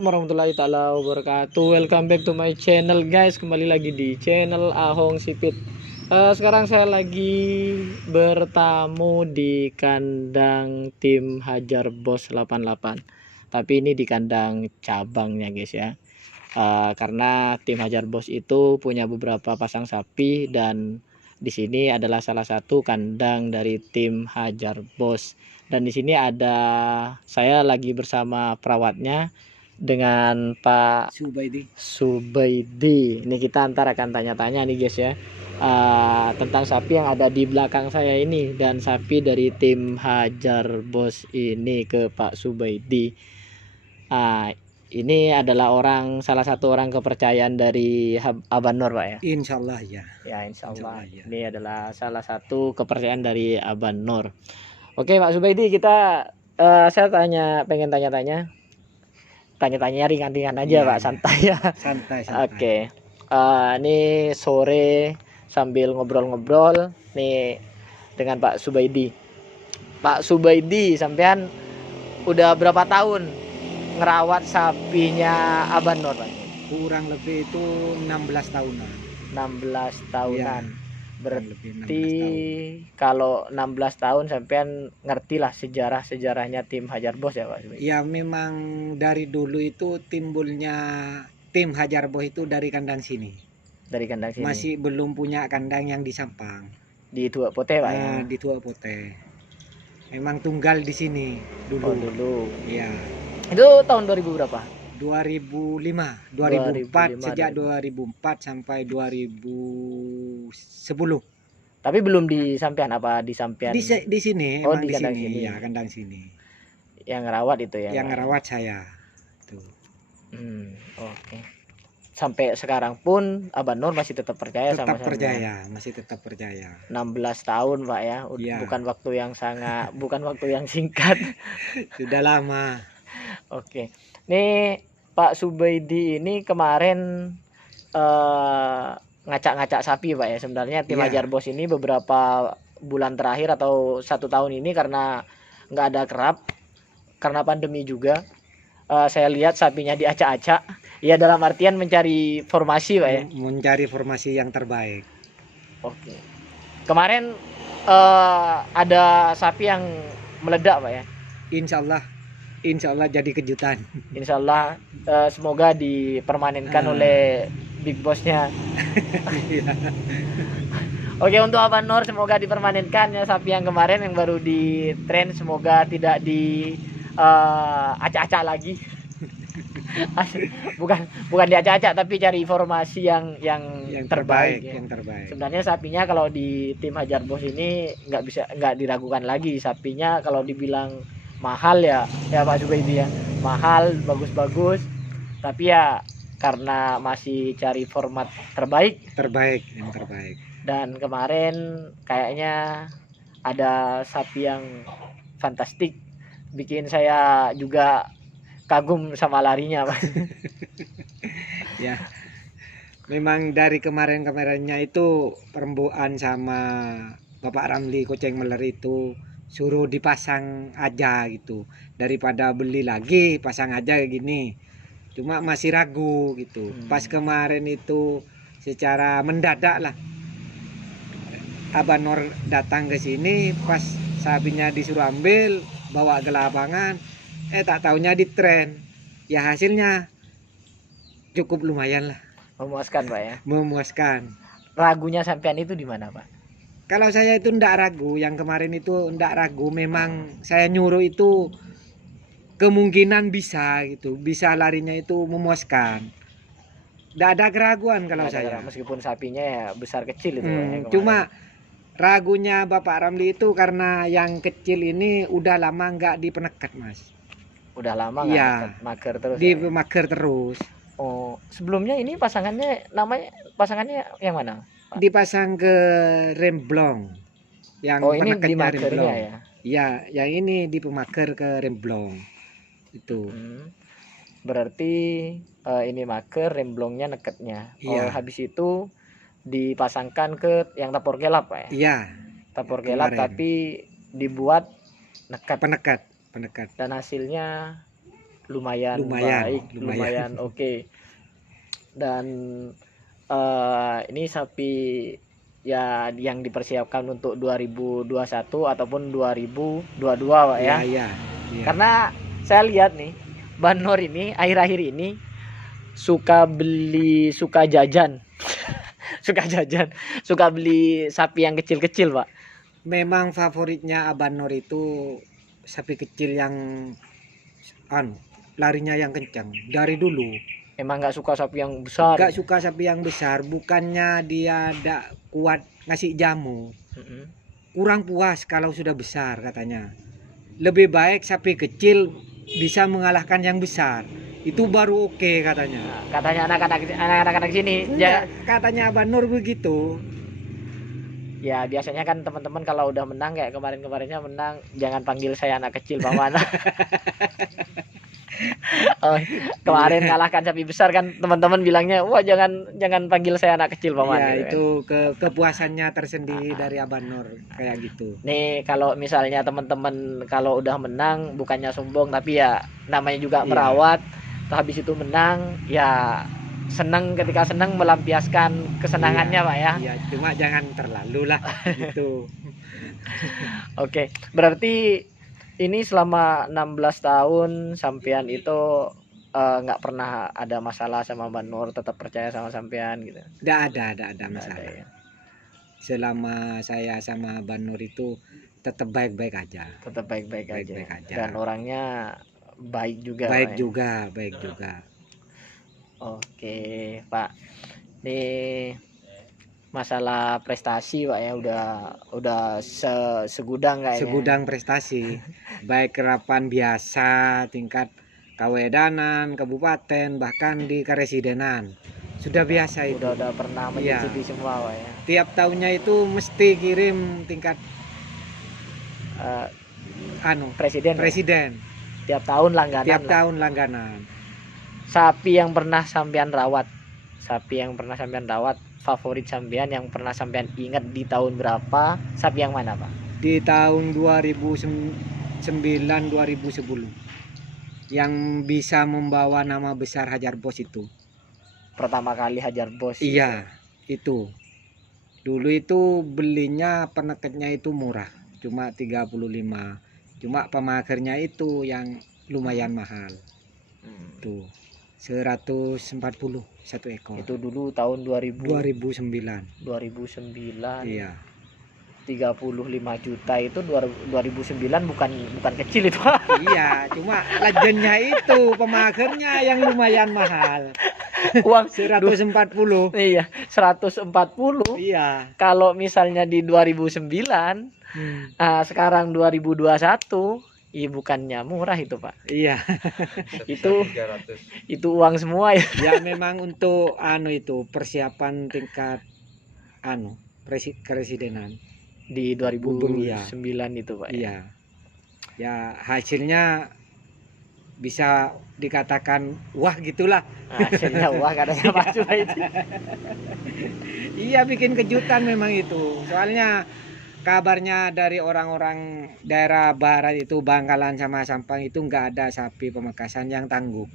Warahmatullahi taala wabarakatuh. Welcome back to my channel guys. Kembali lagi di channel Ahong Sipit. Sekarang saya lagi bertamu di kandang tim Hajar Bos 88. Tapi ini di kandang cabangnya guys ya. Karena tim Hajar Bos itu punya beberapa pasang sapi dan di sini adalah salah satu kandang dari tim Hajar Bos. Dan di sini ada saya lagi bersama perawatnya dengan Pak Subaidi. Ini kita antara akan tanya-tanya nih guys ya, tentang sapi yang ada di belakang saya ini dan sapi dari tim Hajar Bos ini ke Pak Subaidi. Ini adalah salah satu orang kepercayaan dari Abah Nur Pak ya. Insyaallah ya. Ya insyaallah ya. Ini adalah salah satu kepercayaan dari Abah Nur. Oke Pak Subaidi, saya pengen tanya-tanya ringan-ringan aja Pak, santai ya. Santai. Oke. Ini sore sambil ngobrol-ngobrol nih dengan Pak Subaidi. Pak Subaidi, sampean udah berapa tahun ngerawat sapinya Abah Nur Pak? Kurang lebih itu 16 tahunan. 16 tahunan. Ya, berarti kalau 16 tahun sampean ngertilah sejarahnya tim Hajar Bos ya Pak Subaidi? Ya memang dari dulu itu timbulnya tim Hajar Bos itu dari kandang sini. Dari kandang sini. Masih belum punya kandang yang di Sampang. Di Tua Pote Pak ya? Di Tua Pote. Memang tunggal di sini dulu. Oh, dulu. Iya. Itu tahun 2000 berapa? 2004, sejak 2004 sampai 2010. Tapi belum di sampean apa di sampean? Di sini. Oh, di kandang sini. Ya, kandang sini. Yang ngerawat itu ya? Yang ngerawat saya. Tuh. Oke. sampai sekarang pun Abang Nur masih tetap percaya sama Tetap sampean. percaya, masih tetap percaya. 16 tahun Pak ya, Iya. bukan waktu yang sangat, bukan waktu yang singkat. Sudah lama. Oke, nih Pak Subaidi ini kemarin ngacak-ngacak sapi Pak ya. Sebenarnya tim Iya. Hajar Bos ini beberapa bulan terakhir atau 1 tahun ini karena nggak ada kerap, karena pandemi juga, saya lihat sapinya diacak-acak. Ya dalam artian mencari formasi Pak ya. Mencari formasi yang terbaik. Oke. Kemarin ada sapi yang meledak Pak ya. Insya Allah jadi kejutan. Insya Allah semoga dipermanenkan oleh big bossnya. Iya. Oke, untuk Abang Nur semoga dipermanenkan ya, sapi yang kemarin yang baru di tren, semoga tidak di acak-acak lagi. bukan diacak-acak tapi cari informasi yang terbaik ya. Yang terbaik. Sebenarnya sapinya kalau di tim Hajar Bos ini nggak diragukan lagi. Sapinya kalau dibilang mahal ya Pak Subaidi ya, mahal, bagus-bagus, tapi ya karena masih cari format Yang terbaik. dan kemarin kayaknya ada sapi yang fantastik, bikin saya juga kagum sama larinya Pak. Ya. Memang dari kemarinnya itu perempuan sama Bapak Ramli Koceng Meler itu suruh dipasang aja gitu, daripada beli lagi pasang aja gini. Cuma masih ragu gitu. Pas kemarin itu secara mendadak lah Abang Nur datang ke sini, pas sapinya disuruh ambil bawa ke lapangan, tak taunya di tren. Ya hasilnya cukup lumayan lah. Memuaskan Pak ya. Memuaskan. Ragunya sampean itu di mana Pak? Kalau saya itu ndak ragu, yang kemarin itu ndak ragu, memang saya nyuruh itu kemungkinan bisa gitu, bisa larinya itu memuaskan. Ndak ada keraguan kalau saya. Meskipun sapinya ya besar kecil itu Pak, ya, Cuma ragunya Bapak Ramli itu karena yang kecil ini udah lama nggak dipenekat Mas. Udah lama nggak Iya, mager terus. mager terus. Oh, sebelumnya ini pasangannya yang mana? Dipasang ke remblong. Yang Oh, ini di penekatnya magernya remblong. ya. Iya, yang ini di pemager ke remblong. Itu. Berarti ini mager, remblongnya neketnya. Iya. Habis itu dipasangkan ke yang tapor gelap Pak ya. Iya. Tapor gelap tapi dibuat nekat. Penekat. Dan hasilnya lumayan baik, lumayan oke. Dan ini sapi ya yang dipersiapkan untuk 2021 ataupun 2022 Pak ya. Iya. Karena saya lihat nih Bang Nur ini akhir-akhir ini suka jajan. Suka beli sapi yang kecil-kecil Pak. Memang favoritnya Abang Nur itu sapi kecil yang larinya yang kencang dari dulu. Emang nggak suka sapi yang besar. Nggak suka sapi yang besar, bukannya dia tidak kuat ngasih jamu. Kurang puas kalau sudah besar katanya. Lebih baik sapi kecil bisa mengalahkan yang besar. Itu baru oke katanya. Katanya anak-anak sini. Ya, katanya Abang Nur begitu. Ya biasanya kan teman-teman kalau udah menang kayak kemarinnya menang, jangan panggil saya anak kecil paman. Kemarin ngalahkan sapi besar kan teman-teman bilangnya, wah jangan panggil saya anak kecil paman. Ya, gitu itu kepuasannya tersendiri dari Abang Nur kayak gitu. Nih kalau misalnya teman-teman kalau udah menang bukannya sombong tapi ya namanya juga merawat. Habis itu menang ya senang, ketika senang melampiaskan kesenangannya Pak ya. Iya, cuma jangan terlalu lah gitu. Oke, berarti ini selama 16 tahun sampean itu nggak pernah ada masalah sama Bang Nur, tetap percaya sama sampean gitu. Nggak ada masalah. Ada, ya. Selama saya sama Bang Nur itu tetap baik-baik aja. Tetap baik-baik aja. aja. Dan orangnya baik juga. Baik Pak, juga. Oke, Pak. Nih masalah prestasi Pak ya udah segudang kayaknya. Segudang prestasi. Baik kerapan biasa, tingkat kawedanan, kabupaten, bahkan di karesidenan. Sudah biasa itu. Udah pernah Iya. mencicipi semua Pak ya. Tiap tahunnya itu mesti kirim tingkat Eh, presiden. tiap tahun langganan Tiap lah. tahun langganan. Sapi yang pernah sampean rawat. Favorit sampean yang pernah sampean ingat di tahun berapa? Sapi yang mana, Pak? Di tahun 2009 2010. Yang bisa membawa nama besar Hajar Bos itu. Pertama kali Hajar Bos. Iya, itu. Dulu itu belinya peneketnya itu murah, cuma 35. Cuma pemagernya itu yang lumayan mahal. Tuh. 140 satu ekor. Itu dulu tahun 2009. 2009. Iya. 35 juta itu 2009 bukan kecil itu, Pak. Iya, cuma legendnya itu pemagernya yang lumayan mahal. Uang 140. Iya, 140. Iya. Kalau misalnya di 2009, sekarang 2021, iya bukannya murah itu, Pak. Iya. Itu uang semua ya. Ya memang untuk itu persiapan tingkat presidenan Di 2009 iya. itu, Pak. Iya. Ya hasilnya bisa dikatakan wah gitulah. Hasilnya wah katanya Pak Cuma itu. Iya, bikin kejutan memang itu. Soalnya kabarnya dari orang-orang daerah barat itu Bangkalan sama Sampang itu nggak ada sapi Pamekasan yang tangguh.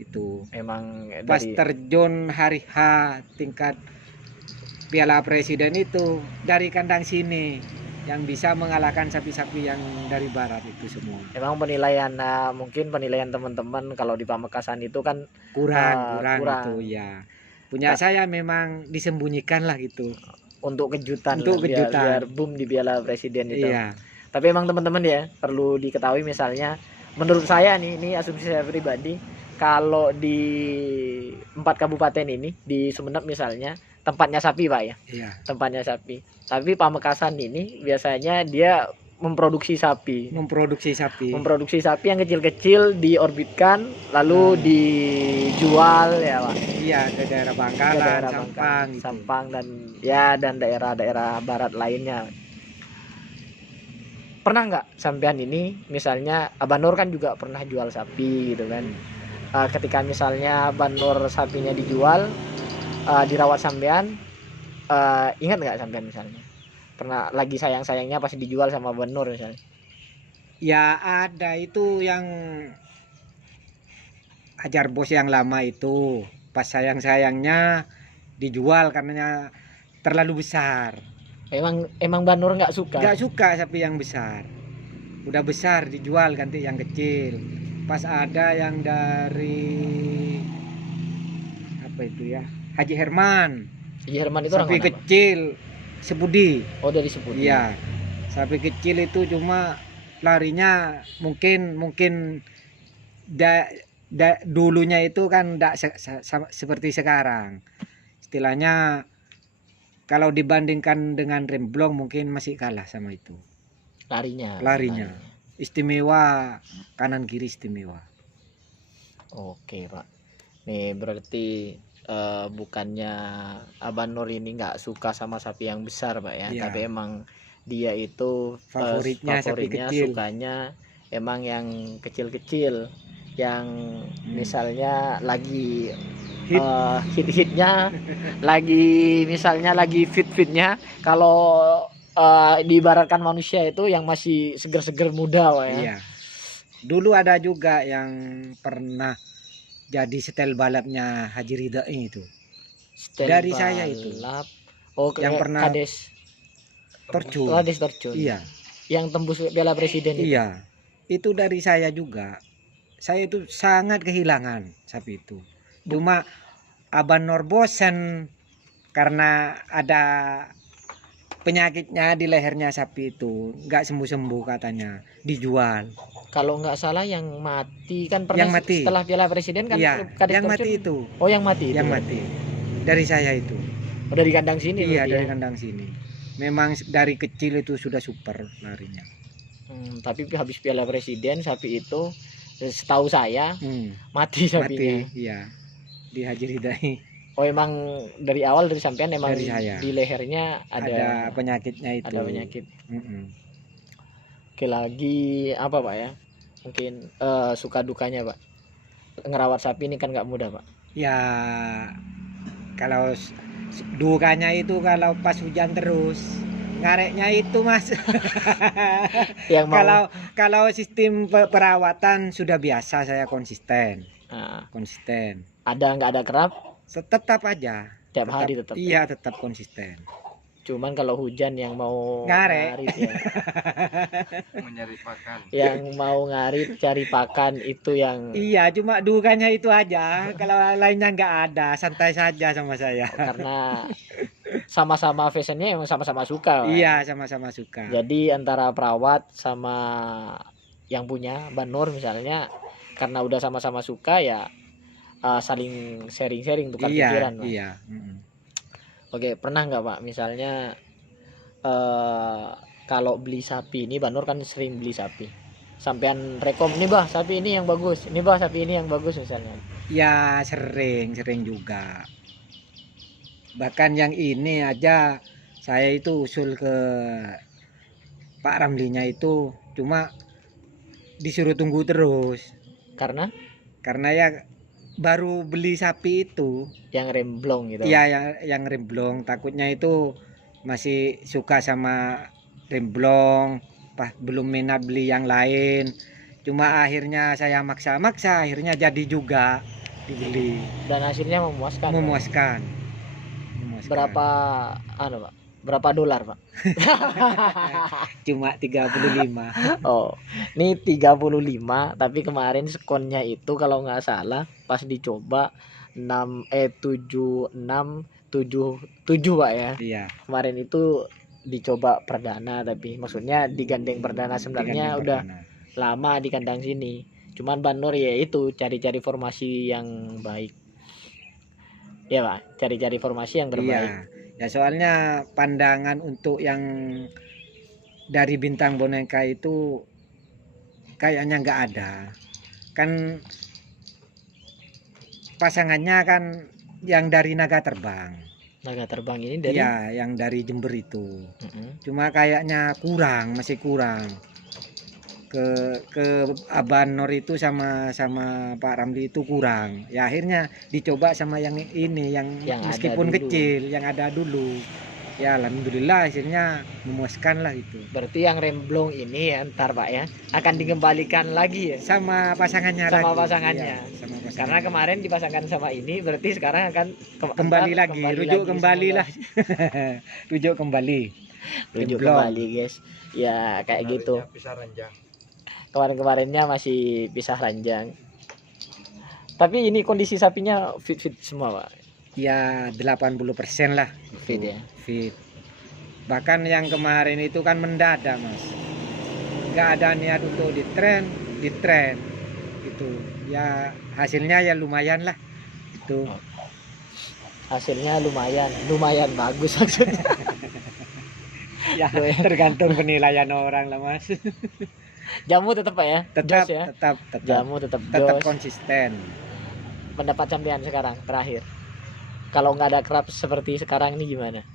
Itu Emang pas dari terjun hari H tingkat Piala Presiden itu dari kandang sini yang bisa mengalahkan sapi-sapi yang dari barat itu semua. emang mungkin penilaian teman-teman kalau di Pamekasan itu kan Kurang itu ya. Punya Nah, saya memang disembunyikan lah gitu. untuk kejutan Untuk lah, kejutan. biar boom di Piala Presiden itu. Iya. Tapi emang teman-teman ya perlu diketahui, misalnya menurut saya nih, ini asumsi saya pribadi, kalau di 4 kabupaten ini, di Sumeneb misalnya, tempatnya sapi Pak ya, Iya. tempatnya sapi. Tapi Pamekasan ini biasanya dia memproduksi sapi. Memproduksi sapi yang kecil-kecil diorbitkan lalu dijual ya Pak. Iya, ke daerah Ke Bangkalan, daerah Sampang Bangkalan, gitu. Sampang dan daerah-daerah barat lainnya. Pernah nggak sampean ini, misalnya Abang Nur kan juga pernah jual sapi gitu kan. Ketika misalnya Abang Nur sapinya dijual, dirawat sampean, ingat nggak sampean misalnya pernah lagi sayang-sayangnya pasti dijual sama Abang Nur misalnya? Ya ada itu yang Hajar Bos yang lama itu pas sayang-sayangnya dijual karena terlalu besar. Emang Abang Nur nggak suka? Nggak suka sapi yang besar. Udah besar dijual ganti yang kecil. Pas ada yang dari apa itu ya, Haji Herman. Haji Herman itu orang Sapi mana, Pak? kecil Sepudi. Oh, dari Sepudi. Iya. Sapi kecil itu cuma larinya mungkin dulunya itu kan tidak seperti sekarang. Istilahnya kalau dibandingkan dengan remblong mungkin masih kalah sama itu. Larinya. Istimewa, kanan kiri istimewa. Oke Pak. Nih berarti bukannya Abang Nur ini nggak suka sama sapi yang besar Pak ya, Iya. tapi emang dia itu Favoritnya sapi kecil. sukanya emang yang kecil-kecil, yang misalnya lagi Hit. hit-hitnya lagi misalnya lagi fit-fitnya, kalau diibaratkan manusia itu yang masih seger-seger muda Pak ya. Iya. Dulu ada juga yang pernah jadi setel balapnya Haji Ridha itu. Setel Dari saya itu. balap. Oh, Yang pernah Kades. Terjun. Kades terjun. Iya. Yang tembus Piala Presiden itu. Iya. Itu dari saya juga. Saya itu sangat kehilangan sapi itu. Cuma Abang Nur bosan karena ada penyakitnya di lehernya sapi itu, nggak sembuh-sembuh katanya, dijual. Kalau nggak salah yang mati kan pernah Yang mati. setelah Piala Presiden kan Iya, Kades yang terjun. mati itu. Oh, yang mati itu. Yang mati. Dari saya itu. Oh, dari kandang sini Iya, berarti dari ya. kandang sini. Memang dari kecil itu sudah super larinya. Tapi habis Piala Presiden sapi itu setahu saya mati Mati, sapinya. iya. Di Haji Ridai. Oh emang dari awal dari sampean emang Dari saya. di lehernya Ada penyakitnya itu. ada penyakit. Mm-mm. Oke, lagi apa Pak ya? Mungkin suka dukanya Pak. Ngerawat sapi ini kan nggak mudah Pak. Ya kalau dukanya itu kalau pas hujan terus, ngareknya itu Mas. Yang mau Kalau sistem perawatan sudah biasa, saya konsisten. Nah, Konsisten. ada nggak ada kerap Tetap aja. tiap hari tetap. Iya, tetap konsisten. Cuman kalau hujan yang mau Ngarek. ngarit ya, mencari pakan. yang mau ngarit cari pakan itu yang Iya, cuma dukanya itu aja. Kalau lainnya nggak ada, santai saja sama saya. karena sama-sama fashionnya emang sama-sama suka Pak. Iya, sama-sama suka. Jadi antara perawat sama yang punya Banur misalnya, karena udah sama-sama suka ya saling sharing-sharing tukar Iya, pikiran Pak. iya. Mm-mm. Oke, pernah nggak Pak misalnya kalau beli sapi ini Banur kan sering beli sapi. Sampean rekom nih bah sapi ini yang bagus, ini bah sapi ini yang bagus misalnya. Ya, sering juga. Bahkan yang ini aja saya itu usul ke Pak Ramlinya itu, cuma disuruh tunggu terus. Karena Karena ya baru beli sapi itu, yang remblong gitu. ya yang remblong, takutnya itu masih suka sama remblong, belum minat beli yang lain. Cuma akhirnya saya maksa-maksa, akhirnya jadi juga dibeli. Dan hasilnya memuaskan. Pak. Memuaskan. Berapa Pak? Berapa dolar, Pak? Cuma 35. Oh, ini 35, tapi kemarin skonnya itu kalau nggak salah pas dicoba 76 77 Pak ya. Iya. Kemarin itu dicoba perdana, tapi maksudnya digandeng perdana sebenarnya digandeng udah perdana. lama di kandang sini. Cuman Banur ya itu cari-cari formasi yang baik. Ya Pak, cari-cari formasi yang terbaik. Iya. Ya soalnya pandangan untuk yang dari bintang boneka itu kayaknya nggak ada. Kan pasangannya kan yang dari naga terbang. Naga terbang ini dari Iya, yang dari Jember itu. Mm-mm. Cuma kayaknya masih kurang. Ke Aban Nur itu sama Pak Ramli itu kurang. Ya akhirnya dicoba sama yang ini yang meskipun ada dulu. kecil, yang ada dulu. Ya alhamdulillah hasilnya memuaskan lah itu. Berarti yang remblong ini ya ntar Pak ya akan dikembalikan lagi ya Sama pasangannya sama lagi. pasangannya. Iya, sama pasangannya. Karena kemarin dipasangkan sama ini, berarti sekarang akan kembali lagi, rujuk kembali semula. lah. Rujuk kembali. Rujuk Remblong. kembali guys. Ya kayak gitu. Pisah ranjang. Kemarin-kemarinnya masih pisah ranjang. Tapi ini kondisi sapinya fit semua Pak. Ya 80% lah. Fit ya. Fit. Bahkan yang kemarin itu kan mendadak Mas. Nggak ada niat untuk di tren gitu. Ya hasilnya ya lumayan lah. Itu. Hasilnya lumayan bagus maksudnya. Ya tergantung penilaian orang lah Mas. Jamu tetap Pak ya. Tetap Jos ya. tetap Jamu tetap jos. konsisten. Pendapat sampean sekarang terakhir. Kalau nggak ada kerap seperti sekarang ini gimana?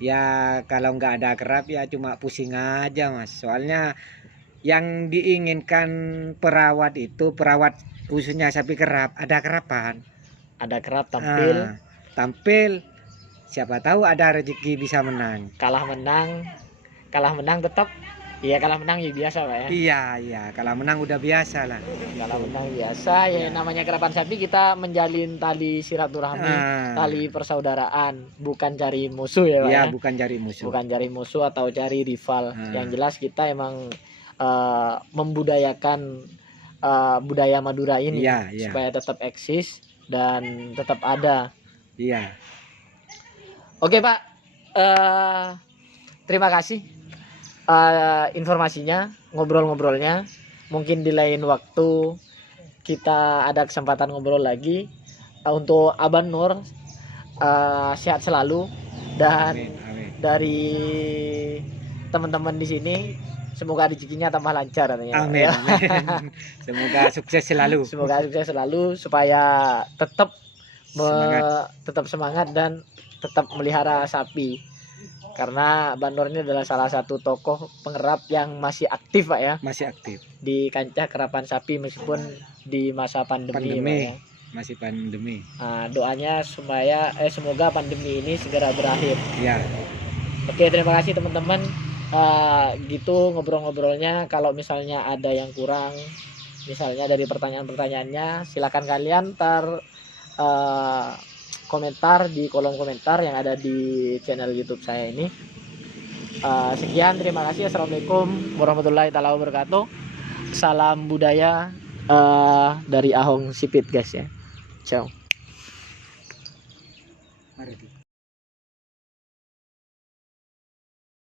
Ya kalau nggak ada kerap ya cuma pusing aja Mas. Soalnya yang diinginkan perawat khususnya sapi kerap, ada kerapan. Ada kerap Tampil siapa tahu ada rezeki bisa menang. kalah menang tetap. Iya kalah menang ya biasa Pak ya. Iya kalau menang udah biasa lah. Kalah menang biasa ya, namanya kerapan sapi kita menjalin tali silaturahmi, tali persaudaraan, bukan cari musuh ya Pak Iya, ya. bukan cari musuh. Bukan cari musuh atau cari rival. Yang jelas kita emang membudayakan budaya Madura ini Iya. supaya tetap eksis dan tetap ada. Iya. Oke Pak, terima kasih informasinya, ngobrol-ngobrolnya. Mungkin di lain waktu kita ada kesempatan ngobrol lagi. Untuk Aban Nur sehat selalu dan Amin. dari teman-teman di sini semoga rezekinya tambah lancar katanya. Amin. Semoga sukses selalu. Semoga sukses selalu supaya tetap tetap semangat dan tetap melihara sapi. Karena Bandor ini adalah salah satu tokoh penggerap yang masih aktif Pak ya Masih aktif. di kancah kerapan sapi meskipun di masa pandemi, Pak, ya. Masih pandemi. Nah, doanya supaya semoga pandemi ini segera berakhir. Ya. Oke, terima kasih teman-teman. Gitu ngobrol-ngobrolnya. Kalau misalnya ada yang kurang, misalnya dari pertanyaan-pertanyaannya, silakan kalian komentar di kolom komentar yang ada di channel YouTube saya ini. Sekian, terima kasih. Assalamualaikum warahmatullahi taala wabarakatuh. Salam budaya dari Ahong Sipit guys ya. Ciao. Mari.